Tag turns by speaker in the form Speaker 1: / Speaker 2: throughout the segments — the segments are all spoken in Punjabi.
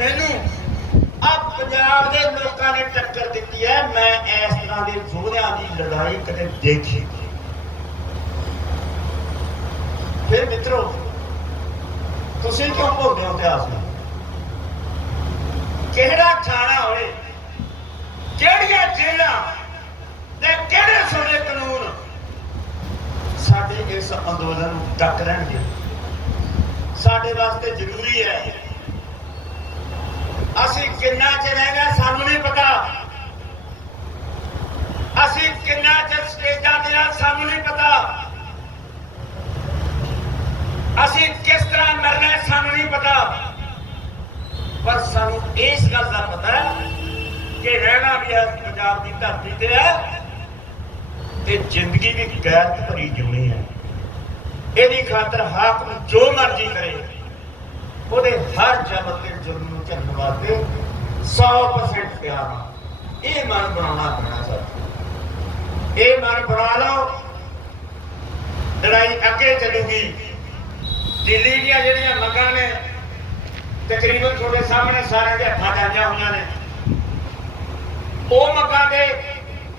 Speaker 1: ਮੈਨੂੰ। ਆ ਪੰਜਾਬ ਦੇ ਲੋਕਾਂ ਨੇ ਟੱਕਰ ਦਿੱਤੀ ਹੈ। ਮੈਂ ਇਸ ਤਰ੍ਹਾਂ ਦੇ ਯੋਧਿਆਂ ਦੀ ਲੜਾਈ ਕਦੇ ਦੇਖੀ ਨਹੀਂ। ਫਿਰ ਮਿੱਤਰੋ, ਤੁਸੀਂ ਕਿਉਂ ਭੁੱਲਦੇ ਹੋ ਇਤਿਹਾਸ ਨੂੰ? ਕਿਹੜਾ ਥਾਣਾ ਹੋਏ ਕਿਹੜੀਆਂ ਜੇਲਾਂ ਤੇ ਕਿਹੜੇ ਸੋਨੇ ਕਾਨੂੰਨ? ਸਾਡੇ ਇਸ ਅੰਦੋਲਨ ਨੂੰ ਡੱਕ ਰਹਿਣਗੇ ਸਾਡੇ ਵਾਸਤੇ ਜ਼ਰੂਰੀ ਹੈ ਅਸੀਂ ਕਿੰਨਾ ਚਿਰ ਰਹੇਗਾ ਸਾਨੂੰ ਨਹੀਂ ਪਤਾ। ਅਸੀਂ ਕਿੰਨਾ ਚਿਰ ਸਟੇਜਾਂ ਤੇ ਆ ਸਾਨੂੰ ਨਹੀਂ ਪਤਾ। ਅਸੀਂ ਕਿਸ ਤਰ੍ਹਾਂ ਮਰਨਾ ਸਾਨੂੰ ਨਹੀਂ ਪਤਾ। ਪਰ ਸਾਨੂੰ ਇਸ ਗੱਲ ਦਾ ਪਤਾ ਹੈ ਕਿ ਰਹਿਣਾ ਵੀ ਹੈ ਪੰਜਾਬ ਦੀ ਧਰਤੀ ਤੇ ਹੈ ਤੇ ਜ਼ਿੰਦਗੀ ਵੀ ਗੈਰਤ ਭਰੀ ਜਿਉਣੀ ਹੈ। ਇਹਦੀ ਖਾਤਰ ਹਾਕਮ ਜੋ ਮਰਜ਼ੀ ਕਰੇ ਉਹਦੇ ਹਰ ਜ਼ਬਰ ਤੇ ਜ਼ੁਲਮ ਨੂੰ ਝੱਲਣ ਵਾਸਤੇ 100% ਪਿਆਰ ਨਾਲ। ਇਹ ਮਨ ਬਣਾਉਣਾ ਪੈਣਾ ਸਾਥੀ ਇਹ ਮਨ ਬਣਾ ਲਓ ਲੜਾਈ ਅੱਗੇ ਚੱਲੂਗੀ। ਦਿੱਲੀ ਦੀਆਂ ਜਿਹੜੀਆਂ ਮੰਗਾਂ ਨੇ, ਤਕਰੀਬਨ ਤੁਹਾਡੇ ਸਾਹਮਣੇ ਸਾਰਿਆਂ ਦੇ ਹੱਥਾਂ 'ਚ ਹੋਈਆਂ ਨੇ। ਉਹ ਮੰਗਾਂ ਦੇ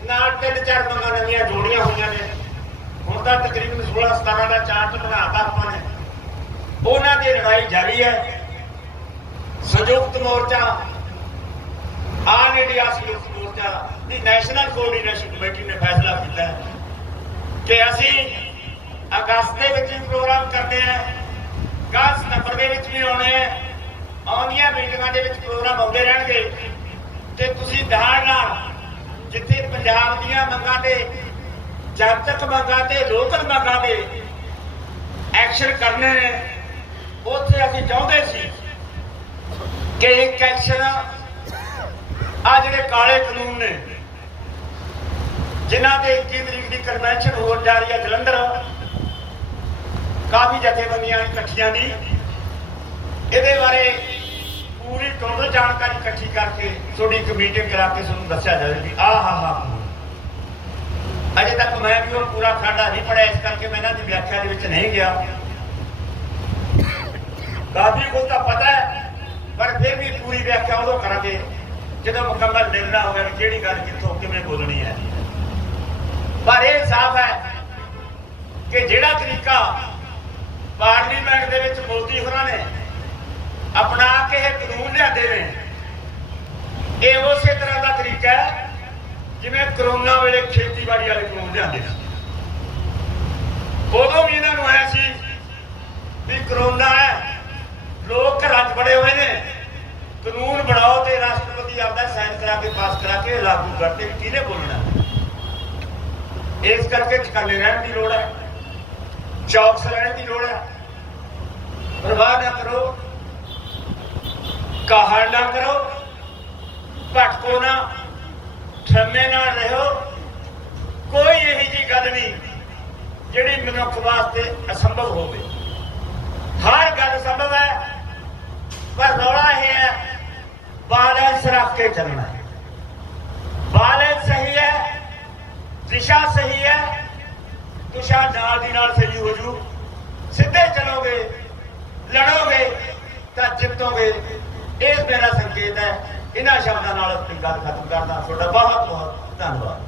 Speaker 1: ਨਾਲ ਤਿੰਨ ਚਾਰ ਮੰਗਾਂ ਨਵੀਆਂ ਜੋੜੀਆਂ ਹੋਈਆਂ ਨੇ। ਹੁਣ ਤਾਂ ਤਕਰੀਬਨ 16 17 ਦਾ ਚਾਰਟ ਬਣਾਤਾ ਆਪਾਂ ਨੇ। ਦੀ ਲੜਾਈ ਜਾਰੀ ਹੈ। ਸੰਯੁਕਤ ਮੋਰਚਾ, ਆਲ ਇੰਡੀਆ ਸੰਯੁਕਤ ਮੋਰਚਾ ਦੀ ਨੈਸ਼ਨਲ ਕੋਆਰਡੀਨੇਸ਼ਨ ਕਮੇਟੀ ਨੇ ਫੈਸਲਾ ਕੀਤਾ ਕਿ ਅਸੀਂ ਅਗਸਤ ਦੇ ਵਿੱਚ ਵੀ ਪ੍ਰੋਗਰਾਮ ਕਰਦੇ ਹਾਂ, ਅਗਸਤ ਸਤੰਬਰ ਦੇ ਵਿੱਚ ਵੀ ਆਉਣੇ ਆ ਆਉਂਦੀਆਂ ਮੀਟਿੰਗਾਂ ਦੇ ਵਿੱਚ ਪ੍ਰੋਗਰਾਮ ਆਉਂਦੇ ਰਹਿਣਗੇ। ਤੇ ਤੁਸੀਂ ਧਿਆਨ ਨਾਲ ਜਿੱਥੇ ਪੰਜਾਬ ਦੀਆਂ ਮੰਗਾਂ ਤੇ, ਜਨਤਕ ਮੰਗਾਂ ਤੇ, ਲੋਕਲ ਮੰਗਾਂ ਤੇ ਐਕਸ਼ਨ ਕਰਨੇ ਨੇ। ਉੱਥੇ ਅਸੀਂ ਚਾਹੁੰਦੇ ਸੀ ਕਿ ਇੱਕ ਐਕਸ਼ਨ ਆ ਜਿਹੜੇ ਕਾਲੇ ਕਾਨੂੰਨ ਨੇ, ਜਿਨ੍ਹਾਂ ਦੇ 21 ਤਰੀਕ ਦੀ ਕਨਵੈਨਸ਼ਨ ਹੋਣ ਜਾ ਰਹੀ ਹੈ ਜਲੰਧਰ, ਕਾਫੀ ਜਥੇਬੰਦੀਆਂ ਇਕੱਠੀਆਂ ਦੀ। ਇਹਦੇ ਬਾਰੇ ਪੂਰੀ ਟੋਟਲ ਜਾਣਕਾਰੀ ਇਕੱਠੀ ਕਰਕੇ ਤੁਹਾਡੀ ਇੱਕ ਮੀਟਿੰਗ ਕਰਾ ਕੇ ਤੁਹਾਨੂੰ ਦੱਸਿਆ ਜਾਵੇ ਵੀ ਆਹ ਹਾ ਹਾ। ਅਜੇ ਤੱਕ ਮੈਂ ਵੀ ਉਹ ਪੂਰਾ ਖਾਂਡਾ ਨਹੀਂ ਪੜਿਆ ਇਸ ਕਰਕੇ ਮੈਂ ਇਹਨਾਂ ਦੀ ਵਿਆਖਿਆ ਦੇ ਵਿੱਚ ਨਹੀਂ ਗਿਆ। ਕਾਫੀ ਕੁਝ ਤਾਂ ਪਤਾ ਹੈ, ਪਰ ਫਿਰ ਵੀ ਪੂਰੀ ਵਿਆਖਿਆ ਉਦੋਂ ਕਰਾਂਗੇ ਜਦੋਂ ਮੁਕੰਮਲ ਨਿਰਣਾ ਹੋਵੇ ਵੀ ਕਿਹੜੀ ਗੱਲ ਕਿੱਥੋਂ ਕਿਵੇਂ ਬੋਲਣੀ ਹੈ। ਪਰ ਇਹ ਸਾਫ਼ ਹੈ ਕਿ ਜਿਹੜਾ ਤਰੀਕਾ ਪਾਰਲੀਮੈਂਟ ਦੇ ਵਿੱਚ ਮੋਦੀ ਹੋਰਾਂ ਨੇ ਅਪਣਾ ਕੇ ਇਹ ਕਾਨੂੰਨ ਲਿਆਦੇ ਨੇ, ਇਹ ਉਸੇ ਤਰ੍ਹਾਂ ਦਾ ਤਰੀਕਾ ਹੈ ਜਿਵੇਂ ਕਰੋਨਾ ਵੇਲੇ ਖੇਤੀਬਾੜੀ ਵਾਲੇ ਕਾਨੂੰਨ ਲਿਆਂਦੇ ਨੇ। ਉਦੋਂ ਵੀ ਇਹਨਾਂ ਨੂੰ ਆਇਆ ਸੀ ਵੀ ਕਰੋਨਾ ਹੈ ਲੋਕ ਘਰਾਂ 'ਚ ਬੜੇ ਹੋਏ ਨੇ ਕਾਨੂੰਨ ਬਣਾਓ ਤੇ ਰਾਸ਼ਟਰਪਤੀ ਆਪਦਾ ਕੇ ਪਾਸ ਕਰਾ ਕੇ ਲਾਗੂ ਕਰਦੇ ਵੀ ਕਿਹਨੇ ਬੋਲਣਾ ਇਸ ਕਰਕੇ ਠਿਕਾਣੇ ਰਹਿਣ ਦੀ ਲੋੜ ਹੈ। ਚੌਕਸ ਰਹਿਣ ਦੀ ਲੋੜ ਹੈ। ਪਰਵਾਹ ਨਾ ਕਰੋ। ਕਹਾੜ ਨਾ ਕਰੋ। ਭਟਕੋ ਨਾ। ਠੰਮੇ ਨਾਲ ਰਹੋ। ਕੋਈ ਇਹੀ ਜੀ ਗੱਲ ਨਹੀਂ ਜਿਹੜੀ ਮਨੁੱਖ ਵਾਸਤੇ ਅਸੰਭਵ ਹੋਵੇ। ਹਰ ਗੱਲ ਸੰਭਵ ਹੈ, ਪਰ ਰੌਲਾ ਇਹ ਹੈ ਬਾਲੈਂਸ ਰੱਖ ਕੇ ਚੱਲਣਾ ਹੈ ਬਾਲੈਂਸ ਸਹੀ ਹੈ ਦਿਸ਼ਾ ਸਹੀ ਹੈ, ਦਿਸ਼ਾ ਨਾਲ ਦੀ ਨਾਲ ਸਹੀ ਹੋ ਜੂ। ਸਿੱਧੇ ਚਲੋਗੇ, ਲੜੋਗੇ ਤਾਂ ਜਿੱਤੋਗੇ। ਇਹ ਮੇਰਾ ਸੰਕੇਤ ਹੈ। ਇਹਨਾਂ ਸ਼ਬਦਾਂ ਨਾਲ ਆਪਣੀ ਗੱਲ ਖਤਮ ਕਰਦਾ ਤੁਹਾਡਾ ਬਹੁਤ ਬਹੁਤ ਧੰਨਵਾਦ।